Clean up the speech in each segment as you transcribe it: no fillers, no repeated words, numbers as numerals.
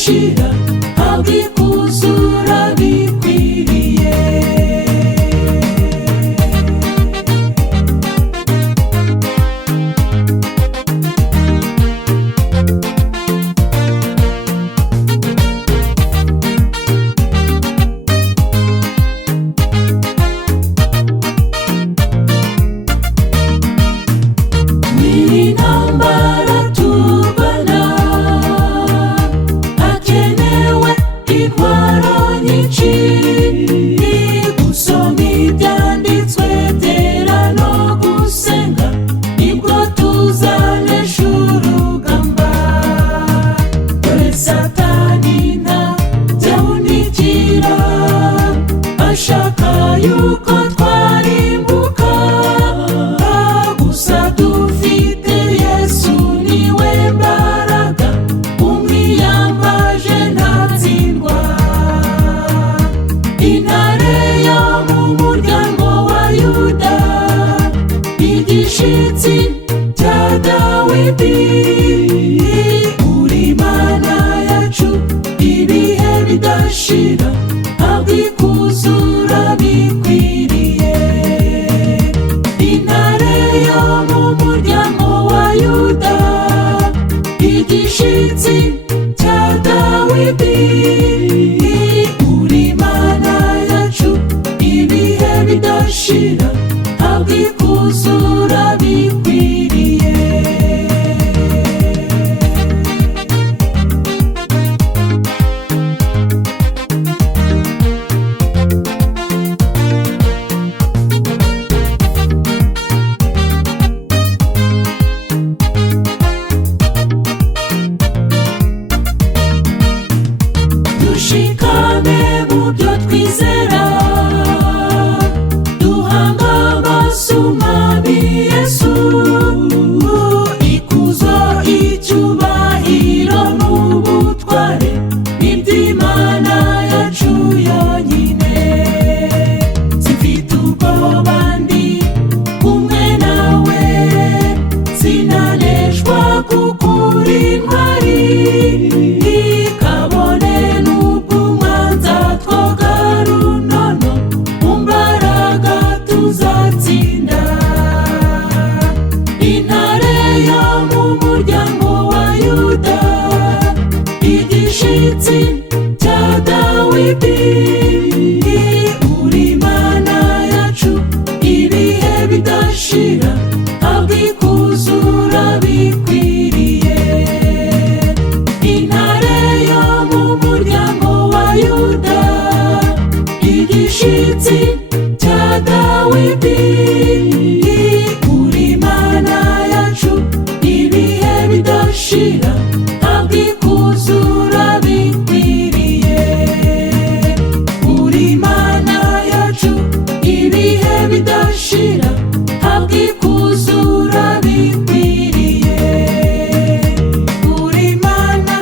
bidashira abikuzura bikwiriye. Yuko twarimbuka gusa dufite Yesu niwe mbaraga, umwiyambaje ntatsindwa. Intare yo mu muryango wa Yuda, igishitsi cya Dawidi, uri Mana yacu ibihe bidashira abikuzura bikwiriye. Intare yo mu muryango wa Yuda, igishitsi cya Dawidi, uri Mana yacu ibihe bidashira abikuzura bikwiriye. Dushikame mu byo twizera, duhanga amaso umwami Yesu. Ikuzo, icyubahiro n'ubutware n'iby'Imana yacu yonyine. Simfite ubwoba ndi kumwe nawe, sinaneshwa kuko uri intwari. Kabone n'ubwo umwanzi atwoga runono, mu mbaraga tuzatsinda. Intare yo mu muryango wa Yuda, igishitsi cya Dawidi, uri Mana yacu ibihe bidashira abikuzura bikwiriye. Intare yo mu muryango wa Yuda, igishitsi cya Dawidi, uri Mana yacu ibihe bidashira abikuzura bikwiriye. Uri Mana yacu ibihe bidashira abikuzura bikwiriye. Uri Mana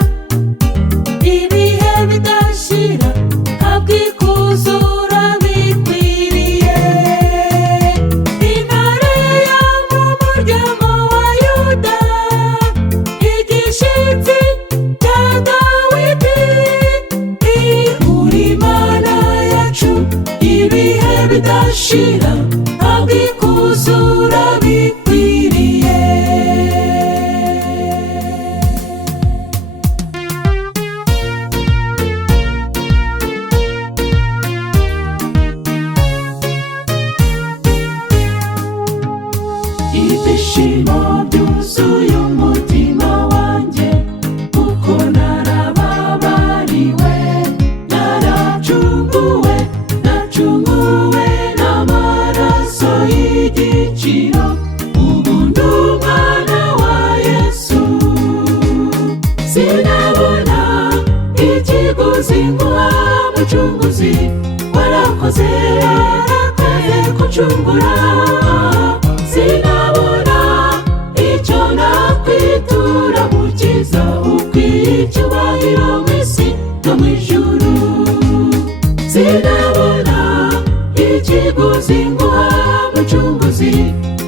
ibihe bidashira abikuzura bikwiriye. Intare yo mu muryango wa Yuda, igishitsi cya Dawidi, uri Mana yacu ibihe bidashira abikuzura bikwiriye. Ibyishimo byuzuye umutima wanjye, kuko narababariwe, naracunguwe, nacunguwe n'amaraso y'igiciro. Ubu ndi umwana wa Yesu, sinabona ikiguzi nguha mucunguzi. Warakoze, warakoze kucungura, sinabona icyo nakwitura mukiza. Ukwiye icyubahiro mu isi no mu ijuru, sinabona ikiguzi nguha mucunguzi.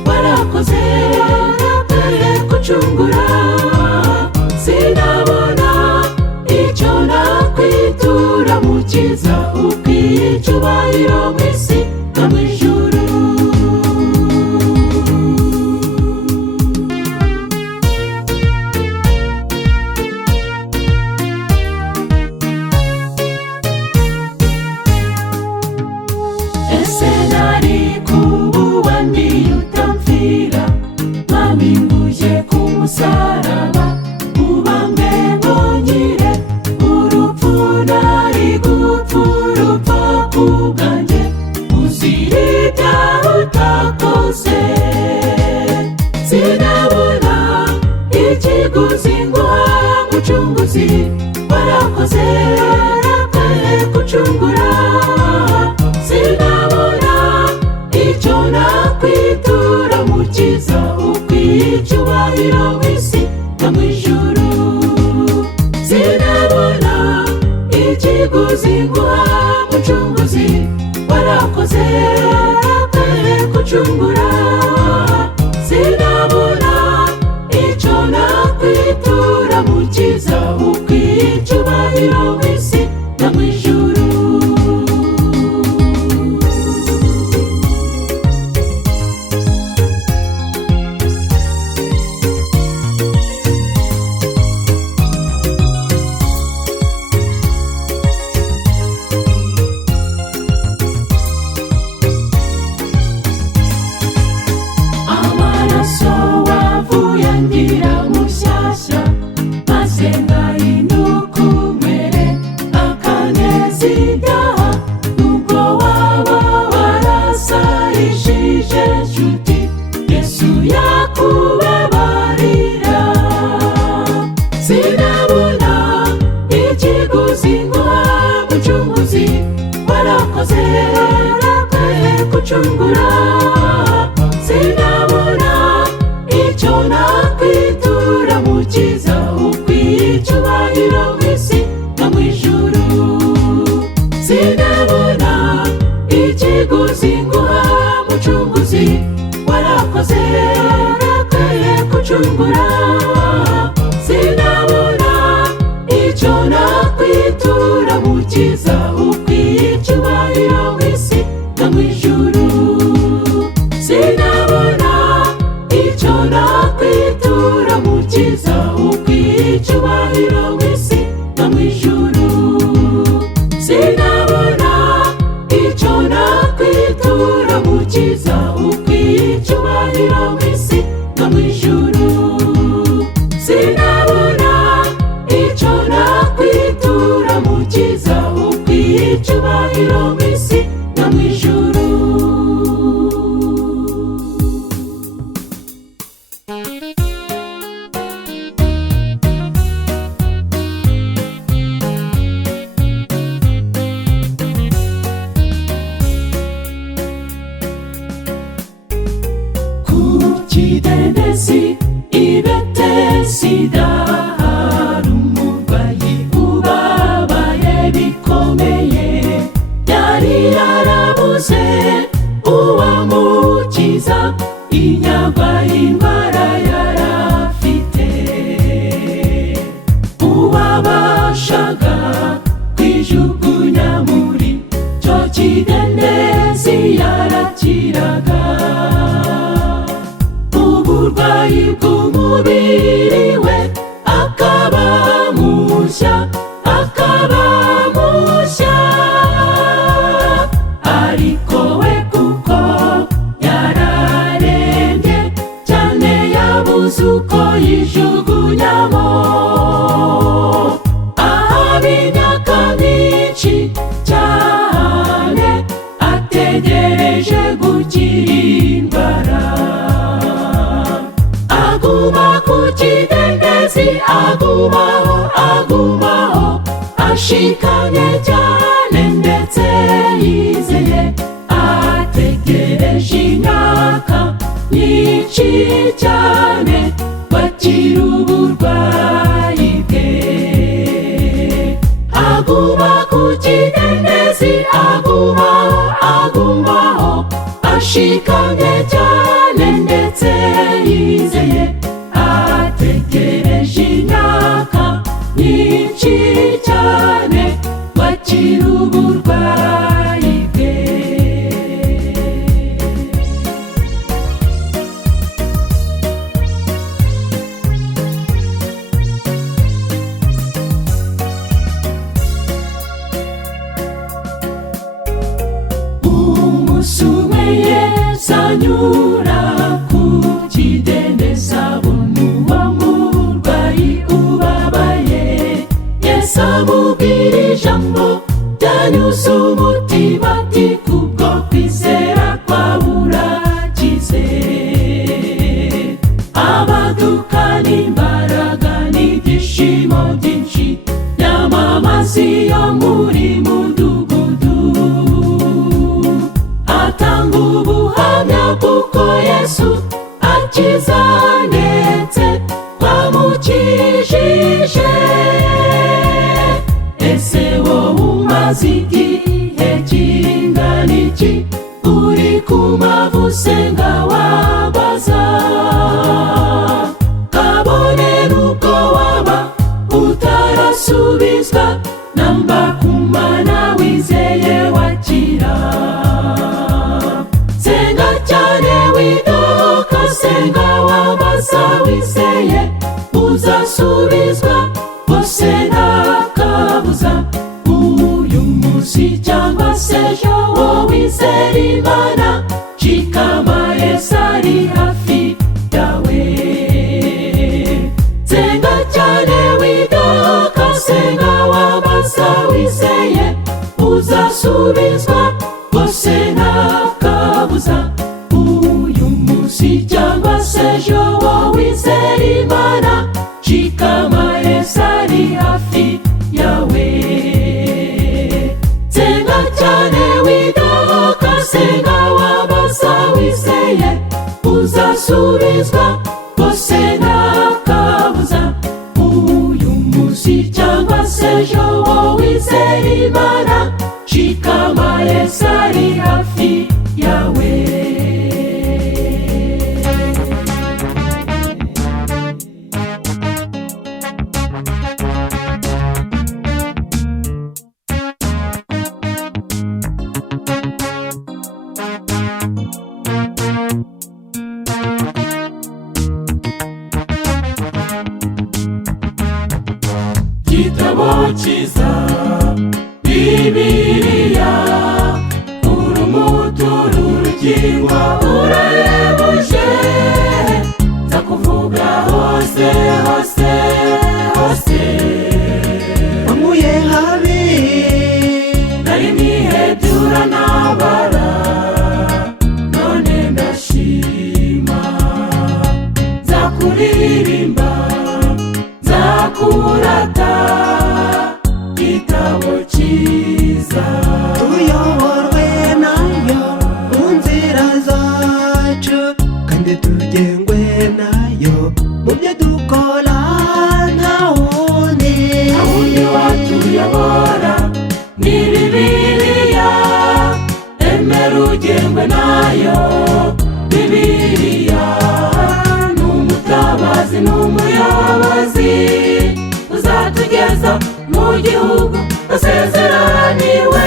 Warakoze, warakoze kucungura, sinabona icyo mukiza ukwiye icyubahiro mu isi no mu ijuru. Ese nari kuba ndi utamfira, Mwami nguje ku musaraba ubambwe ngonyire, urupfu nari gupfa urupfa ku bwanjye, uzira ibyaha utakoze. Sinabona ikiguzi nguha mucunguzi, warakoze warakwiye gucungura. Sinabona icyo nakwitura mukiza ukwiye icyubahiro mu isi no mu ijuru. Sinabona ikiguzi nguha mucunguzi, warakoze warakwiye gucungura. Sinabona icyo nakwitura mukiza ukwiye icyubahiro mu isi no mu ijuru. Amaraso wavuye angira mushyashya, maze ngahinduka umwere akaneza ibyaha. Nubwo waba warasayishije nshuti, Yesu yakubabarira. Sinabona ikiguzi nguha mucunguzi, warakoze warakwiye gucungura. Sinabona icyo nakwitura mukiza ukwiye icyubahiro mu isi no mu ijuru. Sinabona ikiguzi nguha mucunguzi, warakoze warakwiye gucungura. Sinabona icyo nakwitura mukiza ukwiye icyubahiro mu isi no mu ijuru. Sinabona icyo nakwitura mukiza ukwiye icyubahiro mu isi no mu ijuru. Sinabona icyo nakwitura mukiza ukwiye icyubahiro mu isi no mu ijuru. Sinabona icyo nakwitura mukiza ukwiye icyubahiro mu isi no mu ijuru. Ku kidendezi i Betesida hari umurwayi ubabaye bikomeye, yari yarabuze uwamukiza inyagwa y'indwara yarafite. Uwabashaga kwijugunya muri cyo kidendezi yarakiraga. Uburwayi bw'umubiri we akaba mushya, akaba mushya. Ariko we kuko yararembye cyane, yabuze uko yijugunyamo. Ahaba imyaka myinshi cyane ategereje gukira indwara. Aguma ku kidendezi, agumaho agumaho ashikamye cyane ndetse yizeye, ategereje imyaka myinshi cyane bakira uburwayi bwe. Aguma ku kidendezi, agumaho agumaho ashikamye cyane ndetse yizeye, ategereje imyaka myinshi cyane bakira atubwira ijambo ryanyuze umutima ati kubwo kwizera kwaburakize. Abadukana imbaraga n'ibyishimo byinshi nyamamaza iyo muri mudugudu, atanga ubuhamya bw'uko Yesu akiza ndetse twamukijije. Ese wowe umaze igihe kingana iki uri ku mavi usenga wabaza? Kabone n'ubwo waba utarasubizwa namba ku Mana wizeye wakira. Senga cyane widoka, senga wabaza wizeye uzasubizwa bose nta kabuza. Uyu munsi cyangwa se ejo wowe wizera Imana shikama, Yesu ari hafi yawe. Senga cyane widoka, senga wabaza wizeye uzasubizwa bose nta kabuza. Uyu munsi cyangwa se ejo wowe wizera Imana shikama, Yesu ari hafi yawe. Senga cyane widoka, senga wabaza wizeye uzasubizwa bose nta kabuza. Uyu munsi cyangwa se ejo wowe wizera Imana shikama, Yesu ari hafi yawe. Igitabo cyiza Bibiliya, urumutu rurukingo urayebuje. Nzakuvuga hose hose hose. Wankuye habi nari nihebye urantabara, none ndashima. Nzakuririmba nzakurata, igitabo cyiza. tuyoborwe nayo mu nzira zacu, kandi tugengwe nayo mu byo dukora. Nta wundi watuyobora ni Bibiliya. Emera ugengwe nayo. Bibiliya ni umutabazi n'umuyobozi uzatugeza mu gihugu wasezeraniwe.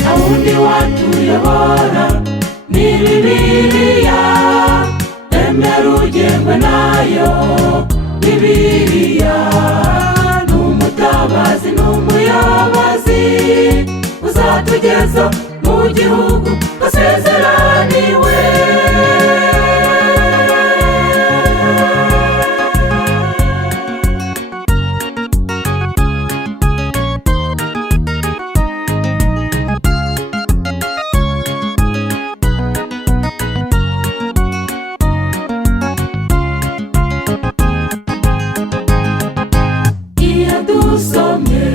Nta wundi watuyobora ni Bibiliya. Emera ugengwe nayo. Bibiliya ni umutabazi n'umuyobozi uzatugeza mu gihugu wasezeraniwe. Iyo dusomye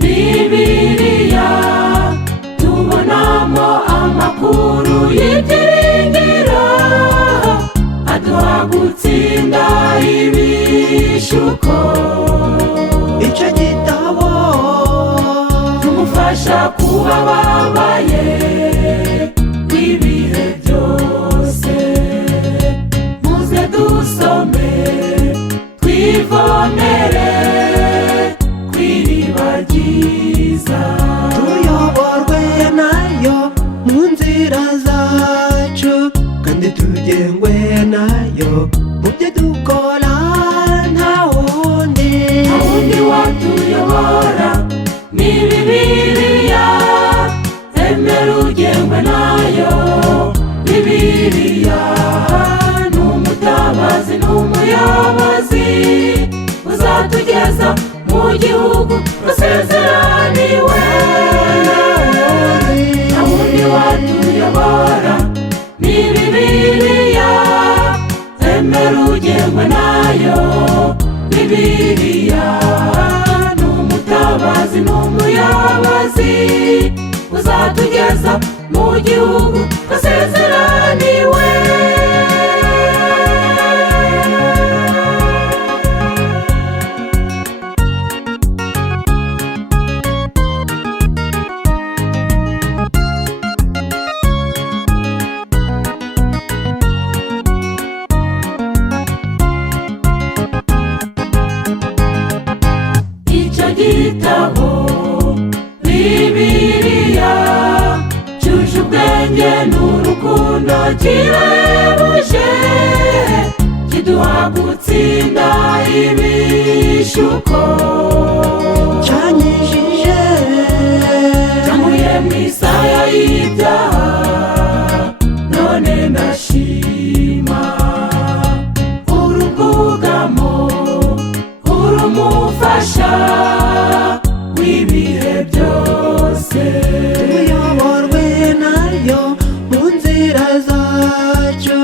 Bibiliya tubonamo amakuru y'ibyiringiro, aduha gutsinda ibishuko. icyo gitabo tumufasha kuba babaye ibihe byose. Muze dusome twivomere kw'iriba ryiza. tuyoborwe nayo mu nzira zacu, kandi tugengwe nayo mu byo dukora. Nta wundi mu gihugu basezeraniwe. Nta wundi watuyobora ni Bibiliya, emera ugengwe nayo. Bibiliya ni umutabazi n'umuyobozi uzatugeza mu gihugu basezeraniwe. Icyo gitabo Bibiliya cyuje ubwenge n'urukundo, kirahebuje kiduha gutsinda ibishuko. cyanyijije cyamuye mu isaya y'ibyaha, none ndashima urubwugamo, urumufasha w'ibihe byose. tuyoborwe nayo mu nzira zacu,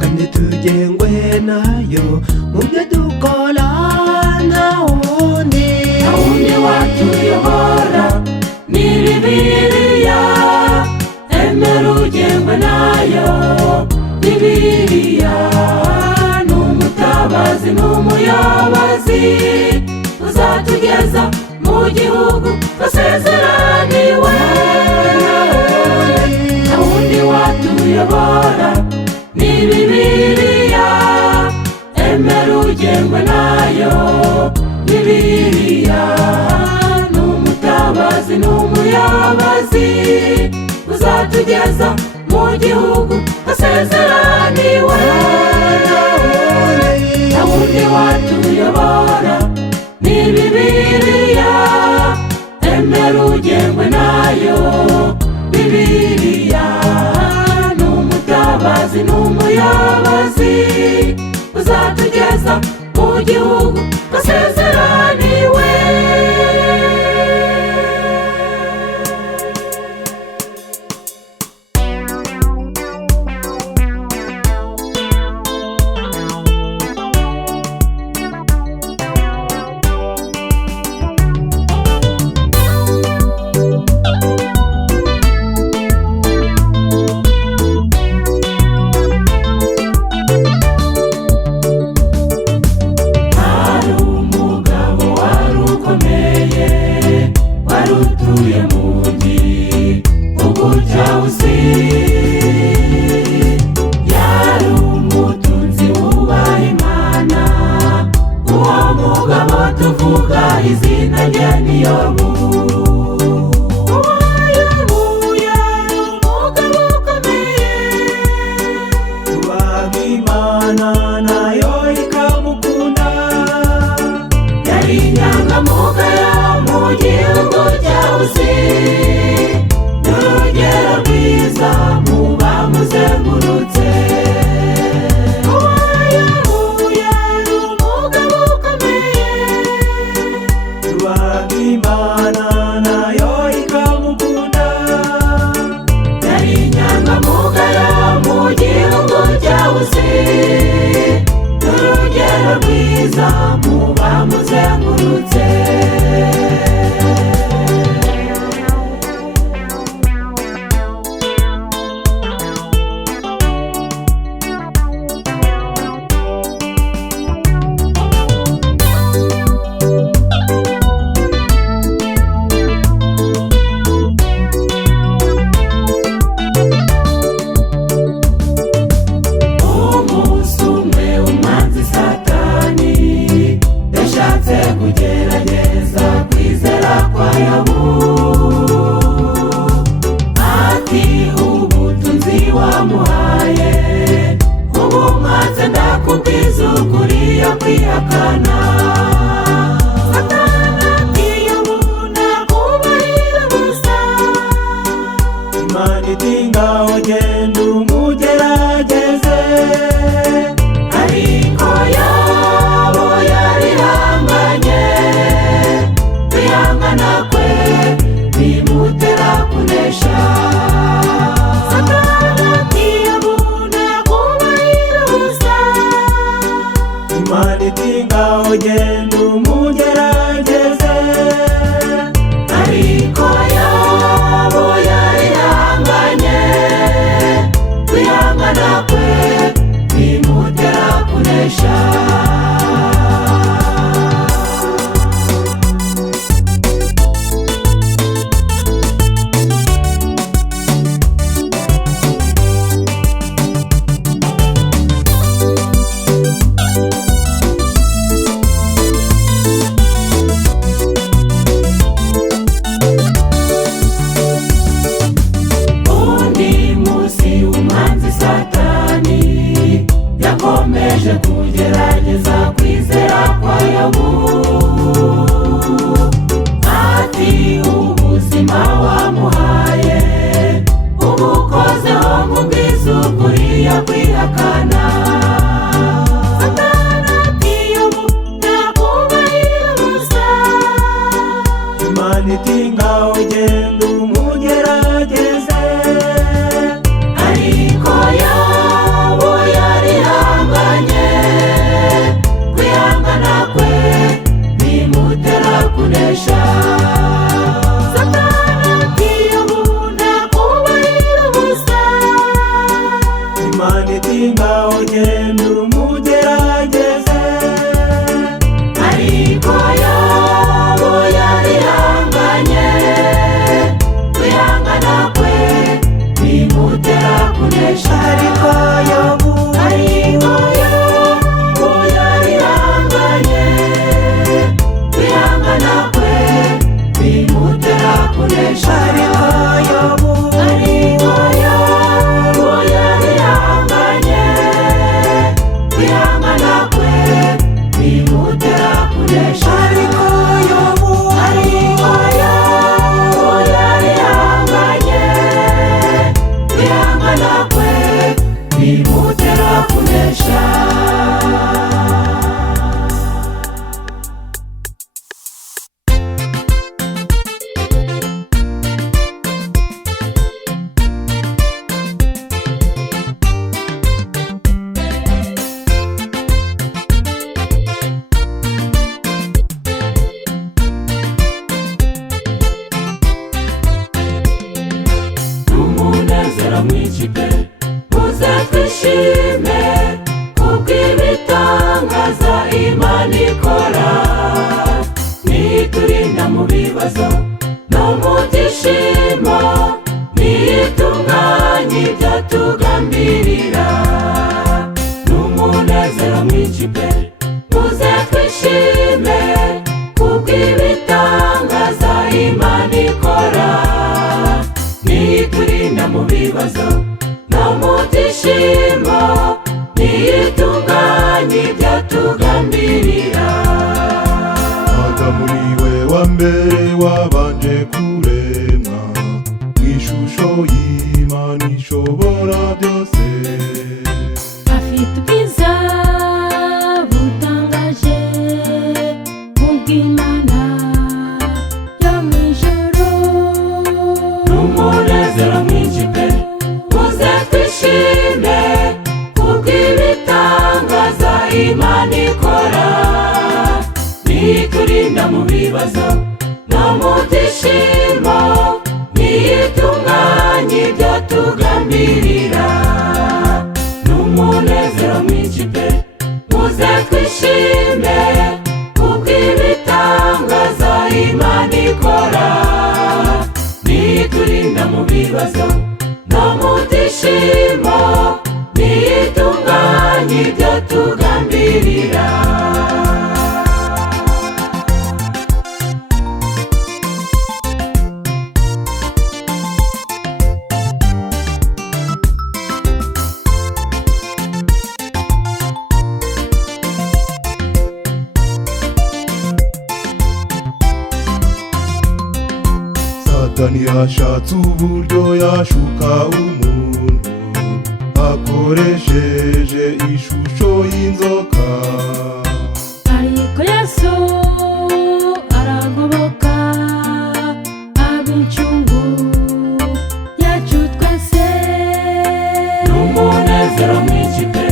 kandi tugengwe nayo mu byo dukora. nta wundi watuyobora ni Bibiliya, emera ugengwe nayo. Bibiliya ni umutabazi n'umuyobozi uzatugeza mu gihugu basezeraniwe. Nta wundi watuyobora ni Bibiliya, emera ugengwe nayo. Bibiliya ni umutabazi n'umuyobozi uzatugeza mu gihugu basezeraniwe. Nta wundi watuyobora ni Bibiliya, emera ugengwe nayo. Bibiliya ni umutabazi n'umuyobozi uzatugeza mu gihugu basezeraniwe. Izina rye ni Yobu. Uwayobuye umugabo ukomeye, tubaha Imana nayo ikamukunda. yari inyangamugayo mu gihugu cyose, n'urugero rwiza mu bamuzengurutse. Uwayobuye umugabo ukomeye, tubaha Imana nayo ikamukunda. yari inyangamugayo mu gihugu cyose, n'urugero rwiza mu bamuzengurutse. kunesha. Satani akiyobunda kubahira ubusa. Imana iti ngaho genda umugerageze, ariko Yobu yarihanganye, kwihangana kwe bimutera kunesha. ariko Yobu yarihanganye, kwihangana kwe bimutera kunesha. ariko Yobu yarihanganye, kwihangana kwe bimutera kunesha. ariko Yobu yarihanganye, kwihangana kwe bimutera kunesha. Umunezero mwinshi pe, muze twishime kubw'ibitangaza Imana ikora. Niturinda mu bibazo no mu byishimo, nitunganye ibyo tugambirira. N'umunezero mwinshi pe, muze twishime kubw'ibitangaza Imana ikora. Niturinda mu bibazo no mu byishimo, nitunganye ibyo tugambirira. Adamu niwe wa mbere wabanje kuremwa mw'ishusho y'Imana ishobora byose. Afite ubwiza butangaje bw'Imana yo mw'ijuru. N'umunezero mwinshi pe, muze twishime kubw'ibitangaza Imana ikora. Niturinda mu bibazo no mu byishimo, nitunganye ibyo tugambirira. N'umunezero mwinshi pe, muze twishime kubw'ibitangaza Imana ikora. Niturinda mu bibazo no mu byishimo, nitunganye ibyo tugambirira. Satani yashatse uburyo yashuka umuntu akoresheje ishusho y'inzoka. Ariko Yesu aragoboka ab'incungu yacu twese. N'umunezero mwinshi pe,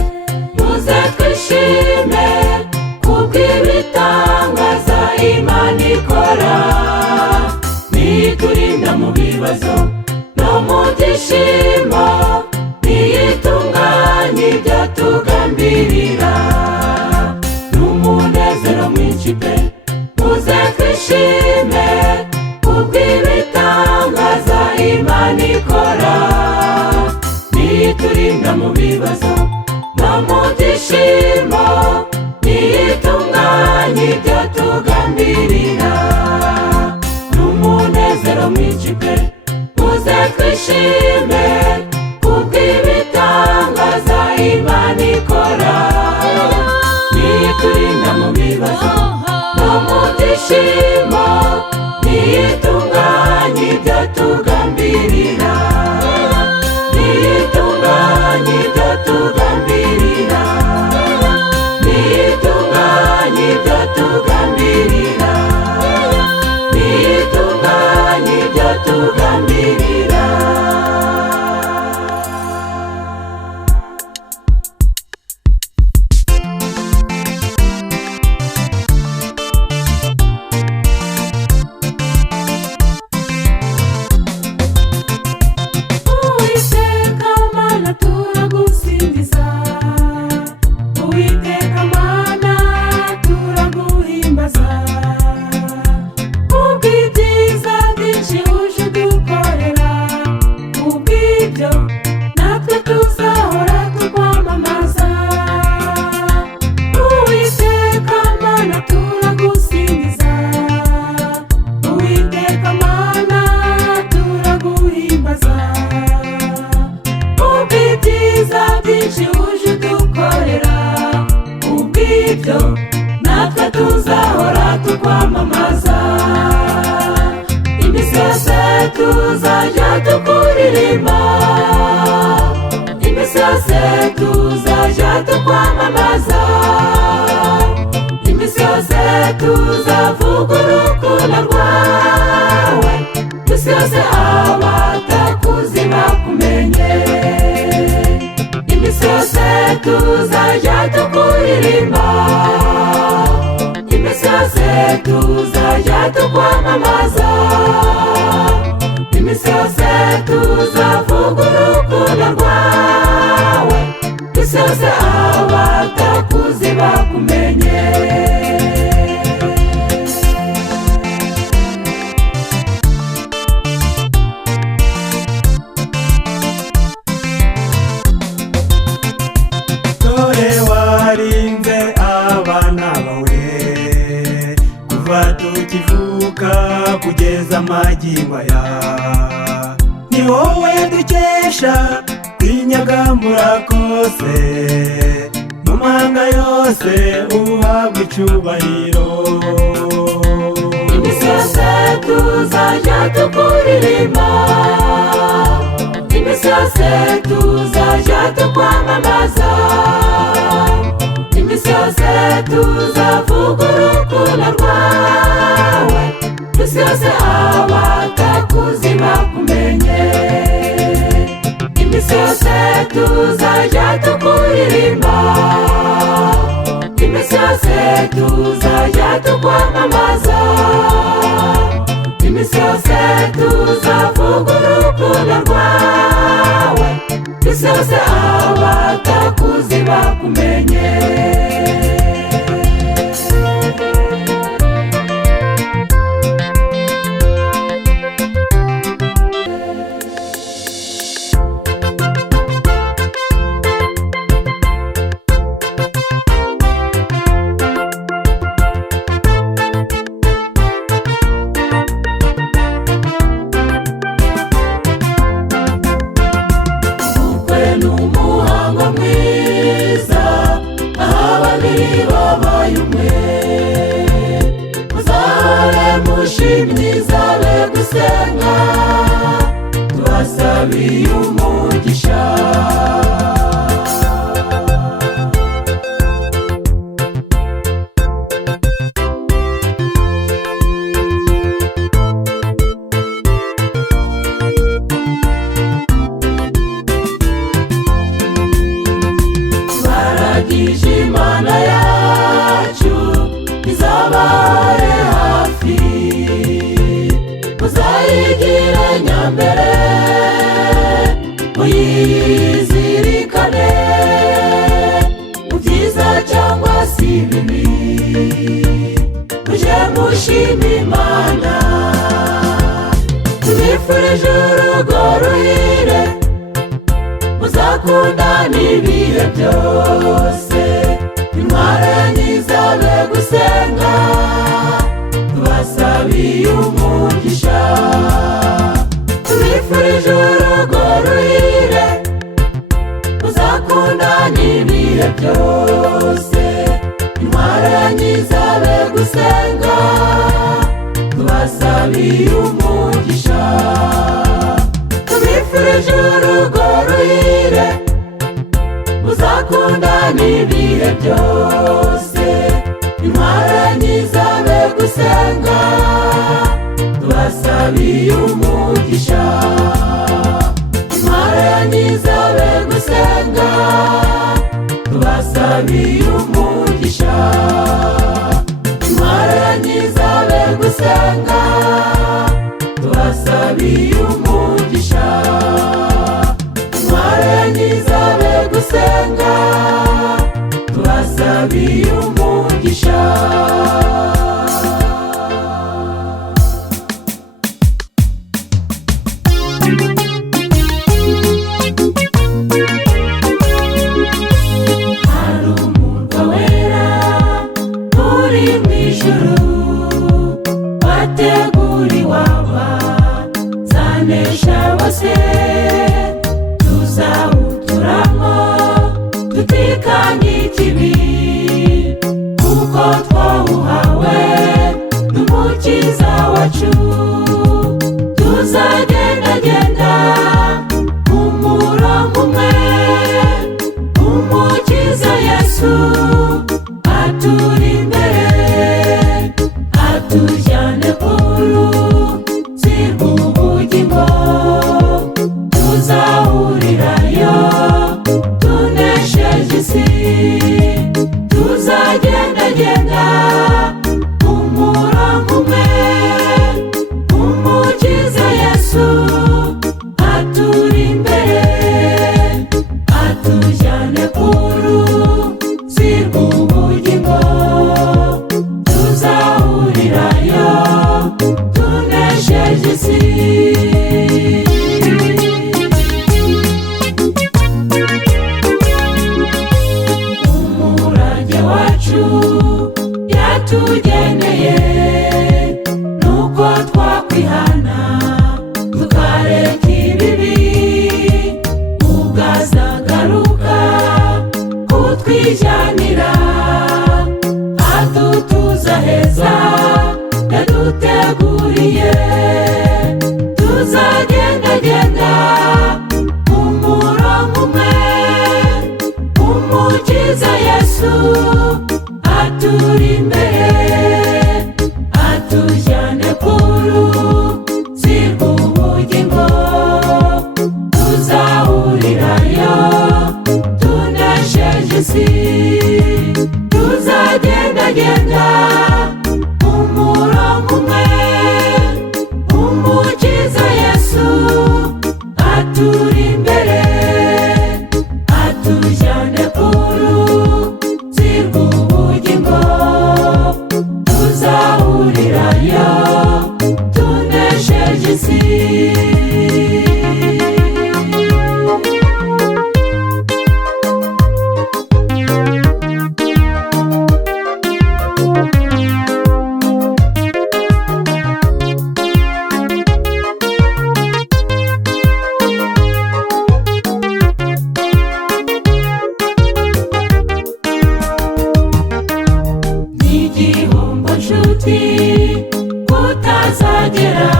muze twishime kubw'ibitangaza Imana ikora. Niturinda mu bibazo no mu byishimo, nitunganye ibyo tugambirira. N'umunezero mwinshi pe, muze twishime kubw'ibitangaza Imana ikora. Niturinda mu bibazo no mu byishimo, nitunganye ibyo tugambirira. N'umunezero mwinshi pe, muze twishime kubw'ibitangaza Imana ikora. Niturinda mu bibazo no mu byishimo, nitunganye ibyo tugambirira. Nitunganye ibyo tugambirira. Nitunganye ibyo tugambirira. Nitunganye ibyo tugambirira. tukuririmba, iminsi yose tuzajya tukwamamaza, iminsi yose tuzavuga urukundo rwawe, isi yose abatakuzi bakumenye, iminsi yose tuzajya tukuririmba, iminsi yose tuzajya tukwamamaza, iminsi yose tuzavuga urukundo rwawe, isi yose abatakuzi bakumenye. dore warinze abana bawe kuva tukivuka kugeza magingo aya, ni wowe dukesha kwinyagambura kose, mu mahanga yose uhabwa icyubahiro, iminsi yose tuzajya tukuririmba, iminsi yose tuzajya tukwamamaza, iminsi yose tuzavuga urukundo rwawe, isi yose abatakuzi bakumenye, iminsi yose tuzajya tukuririmba, iminsi yose tuzajya tukwamamaza, iminsi yose tuzavuga urukundo rwawe, isi yose abatakuzi bakumenye. N'umuhango mwiza aho babiri babaye umwe, muzahore mushimiriza be gusenga, tubasabiye umugisha. Imana yacu izabare hafi, muzayigire nyambere, muyizirikane mu byiza cyangwa si bibi, muje mushima Imana, tubifurije urugo ruhire, muzakundana ibihe byose, intwaro yanyu izabe gusenga, tubasabiye umugisha, tubifurije urugo ruhire, muzakundana ibihe byose, intwaro yanyu izabe gusenga, tubasabiye umugisha, tubifurije urugo ruhire, muzakundana ibihe byose, intwaro yanyu izabe gusenga, tubasabiye umugisha, intwaro yanyu izabe gusenga, tubasabiye umugisha, intwaro yanyu izabe gusenga, tubasabiye umugisha, intwaro yanyu izabe gusenga, tubasabiye umugisha. Hari umurwa wera uri mu ijuru, wateguriwe abazanesha bose, tuzawuturamo tutikanga ikibi, atujyane ku ruzi rw'ubugingo, tuzahurirayo tunesheje isi. Tuzagendagenda umurongo umwe, umukiza Yesu aturi imbere, atujyane ku ruzi rw'ubugingo, tuzahurirayo tunesheje isi. Umurage wacu yatugeneye nuko twakwihana tukareka ibibi, ubwazagaruka kutwijyanira, adutuza heza yaduteguriye. Tuzagendagenda umurongo umwe, umukiza Yesu aturi imbere, atujyane ku ruzi rw'ubugingo, tuzahurirayo tunesheje isi. Tuzagendagenda umurongo umwe, umukiza Yesu aturi imbere, atujyane ku ruzi rw'ubugingo, tuzahurirayo tunesheje isi. N'igihombo nshuti kutazagera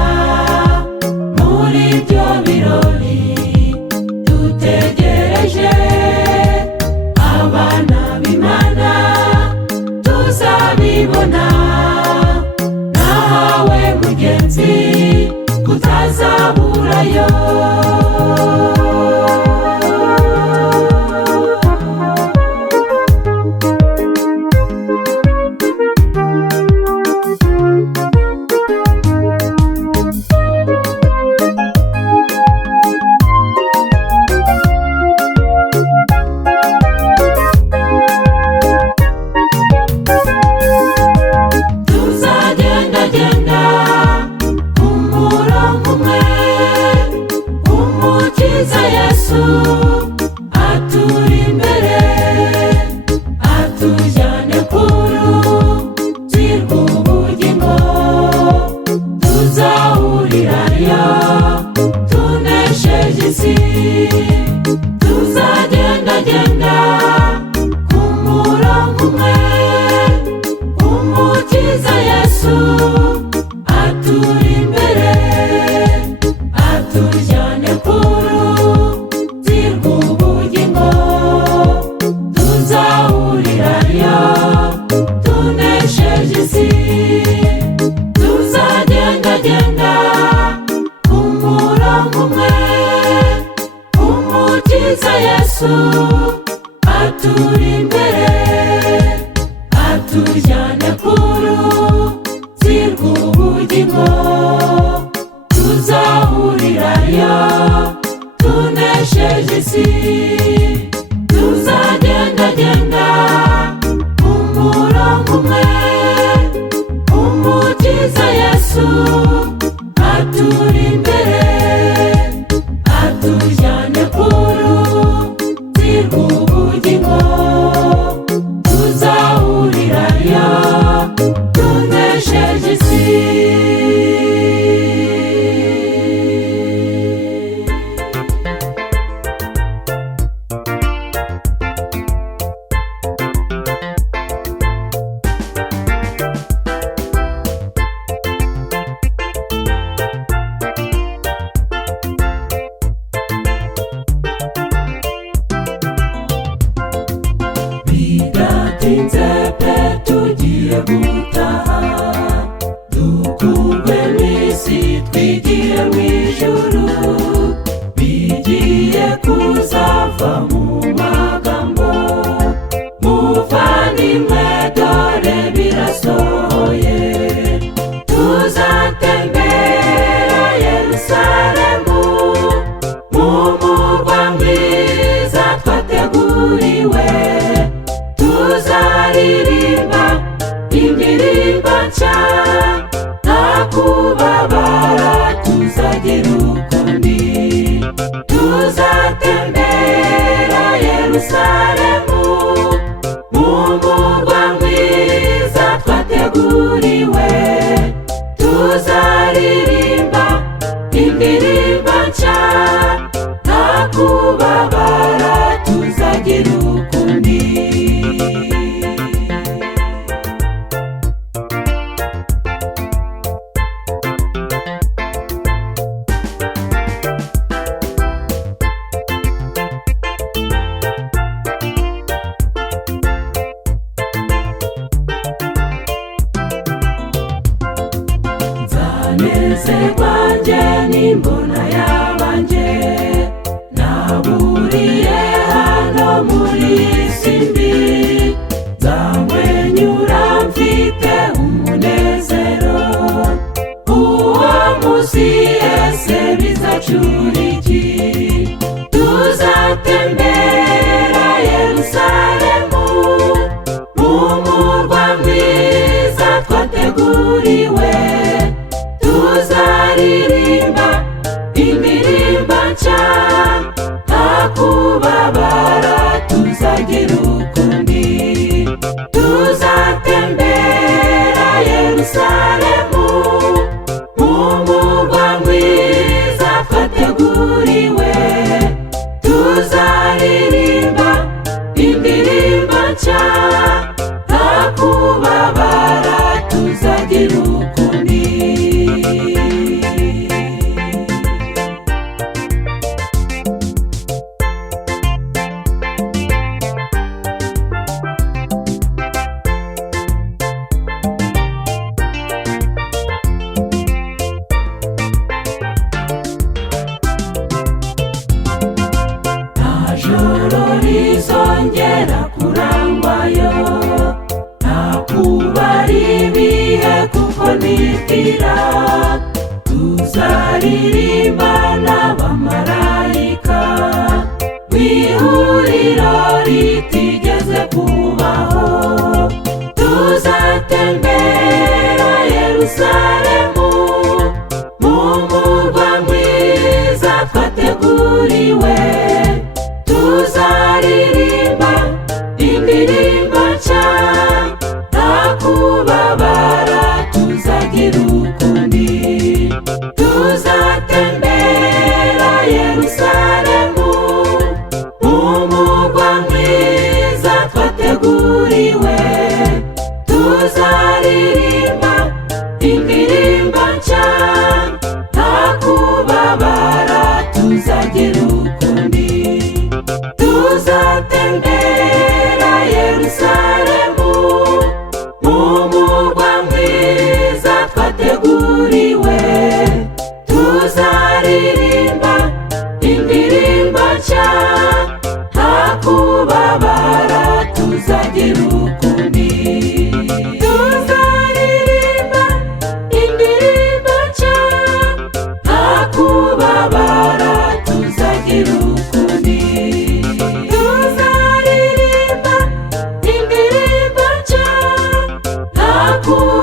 muri ibyo birori dutegereje. Abana b'Imana tuzabibona, nawe mugenzi utazaburayo. Tuzagendagenda umurongo umwe, umukiza Yesu aturi imbere, atujyane ku ruzi rw'ubugingo, tuzahurirayo tunesheje isi. Tuzagendagenda umurongo umwe, umukiza Yesu aturi imbere, atujyane ku ruzi rw'ubugingo, tuzahurirayo tunesheje isi. Tuzagendagenda umurongo umwe, umukiza Yesu aturi imbere, atujyane ku ruzi rw'ubugingo, tuzahurirayo tunesheje isi. Tuzagendagenda umurongo umwe, umukiza Yesu aturi imbere, atujyane ku ruzi rw'ubugingo, tuzahurirayo tunesheje isi. nta kubabara tuzagira ukundi. Nzanezerwa njye nimbona yabanjye naburiye hano muri iyi si mbi. Nzamwenyura mfite umunezero, uwo munsi ese bizacura iki? Tuzatembera Yerusalemu, mu murwa mwiza twateguriwe. Tuzaririmba indirimbo nshya, nta kubabara tuzagira ukundi. Tuzatembera Yerusalemu, mu murwa mwiza twateguriwe. Tuzaririmba indirimbo nshya, nta kubabara tuzagira ukundi. Joro rizongera kurangwayo, nta kubara ibihe kuko nitira. Tuzaririmba n'abamarayika, w'ihuriro ritigeze kubaho. Tuzatembera Yerusalemu, mu murwa mwiza twateguriwe. Tuzaririmba indirimbo nshya, nta kubabara tuzagira ukundi. Tuzatembera Yerusalemu, mu murwa mwiza twateguriwe. Tuzaririmba indirimbo nshya, nta kubabara tuzagira ukundi. Tuzatembera Yerusalemu, mu murwa mwiza twateguriwe. Tuzaririmba indirimbo nshya, nta kubabara tuzagira ukundi. Tuzaririmba indirimbo nshya, nta kubabara tuzagira ukundi. Tuzaririmba indirimbo nshya, nta kubabara